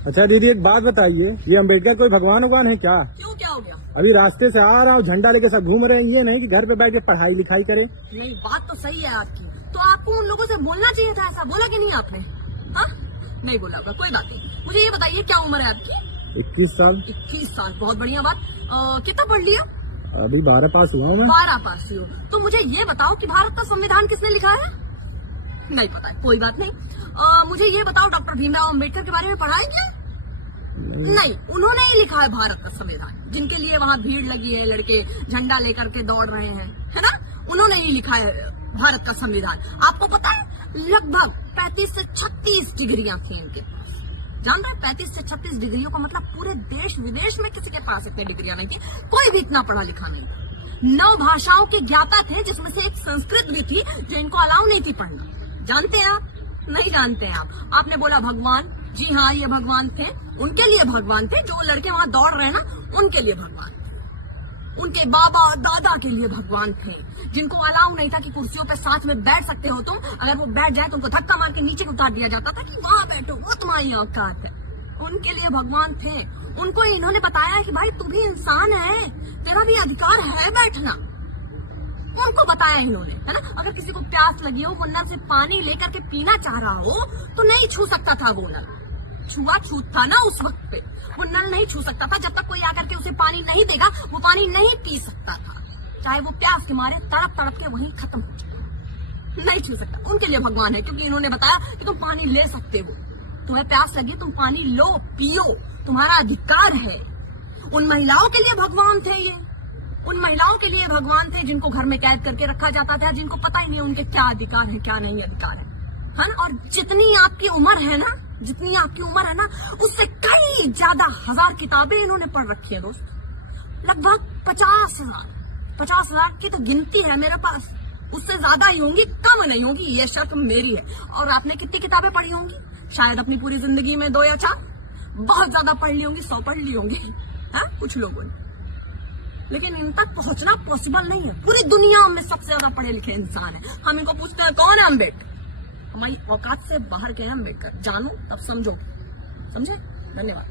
अच्छा दीदी एक बात बताइए, ये अम्बेडकर कोई भगवान भगवान है क्या? क्यों, क्या हो गया? अभी रास्ते से आ रहा हूँ, झंडा लेके सब घूम रहे हैं, ये नहीं कि घर पे बैठ के पढ़ाई लिखाई करे। नहीं, बात तो सही है आपकी। तो आपको उन लोगों से बोलना चाहिए था, ऐसा बोला कि नहीं आपने? हाँ, नहीं बोला होगा, कोई बात नहीं। मुझे ये बताइए क्या उम्र है आपकी? 21 साल। 21 साल, बहुत बढ़िया बात। कितना पढ़ लिया? अभी 12 पास हुआ हूँ मैं। 12 पास हुए हो। तो मुझे ये बताओ कि भारत का संविधान किसने लिखा है? नहीं पता है, कोई बात नहीं। मुझे ये बताओ, डॉक्टर भीमराव अम्बेडकर के बारे में पढ़ा है क्या? नहीं, उन्होंने ही लिखा है भारत का संविधान। जिनके लिए वहाँ भीड़ लगी है, लड़के झंडा लेकर के दौड़ रहे हैं, है ना, उन्होंने ही लिखा है भारत का संविधान। आपको पता है लगभग 35 से 36 डिग्रियां थी इनके पास। जान रहे, 35 से 36 डिग्रियों का मतलब पूरे देश विदेश में किसी के पास इतनी डिग्रियां नहीं थी, कोई भी इतना पढ़ा लिखा नहीं था। 9 भाषाओं के ज्ञाता थे, जिसमें से एक संस्कृत भी थी जो इनको अलाउ नहीं थी पढ़ना। जानते हैं आप? नहीं जानते हैं आप? आपने बोला भगवान, जी हाँ, ये भगवान थे। उनके लिए भगवान थे, जो लड़के वहां दौड़ रहे हैं ना, उनके लिए भगवान थे। उनके बाबा दादा के लिए भगवान थे, जिनको अलाउ नहीं था कि कुर्सियों पे साथ में बैठ सकते हो तुम। अगर वो बैठ जाए तो उनको धक्का मार के नीचे उतार दिया जाता था कि वहां बैठो, वो तुम्हारी औकात है। उनके लिए भगवान थे। उनको इन्होंने बताया कि भाई तू भी इंसान है, तेरा भी अधिकार है बैठना। उनको बताया इन्होंने, है ना। अगर किसी को प्यास लगी हो, वो नल से पानी लेकर के पीना चाह रहा हो, तो नहीं छू सकता था वो नल। छूत था ना उस वक्त पे, वो नल नहीं छू सकता था। जब तक कोई आकर के उसे पानी नहीं देगा, वो पानी नहीं पी सकता था, चाहे वो प्यास के मारे तड़प तड़प के वहीं खत्म हो जाए। नहीं छू सकता। उनके लिए भगवान है, क्योंकि इन्होंने बताया कि तुम पानी ले सकते हो, तुम्हें प्यास लगी, तुम पानी लो, पियो, तुम्हारा अधिकार है। उन महिलाओं के लिए भगवान थे ये। उन महिलाओं के लिए भगवान थे जिनको घर में कैद करके रखा जाता था, जिनको पता ही नहीं उनके क्या अधिकार है, क्या नहीं अधिकार है ना। और जितनी आपकी उम्र है ना, जितनी आपकी उम्र है ना, उससे कई ज्यादा हजार किताबें इन्होंने पढ़ रखी है दोस्त। लगभग 50,000 की तो गिनती है मेरे पास। उससे ज्यादा ही होंगी, कम नहीं होगी, ये शर्त मेरी है। और आपने कितनी किताबें पढ़ी होंगी? शायद अपनी पूरी जिंदगी में 2 या 4। बहुत ज्यादा पढ़ ली होंगी, 100 पढ़ ली होंगी, है कुछ लोगों ने। लेकिन इन तक पहुंचना पॉसिबल नहीं है। पूरी दुनिया में सबसे ज्यादा पढ़े लिखे इंसान है। हम इनको पूछते हैं कौन है अम्बेडकर? हमारी औकात से बाहर के हैं अम्बेडकर। जानो तब समझो, समझे। धन्यवाद।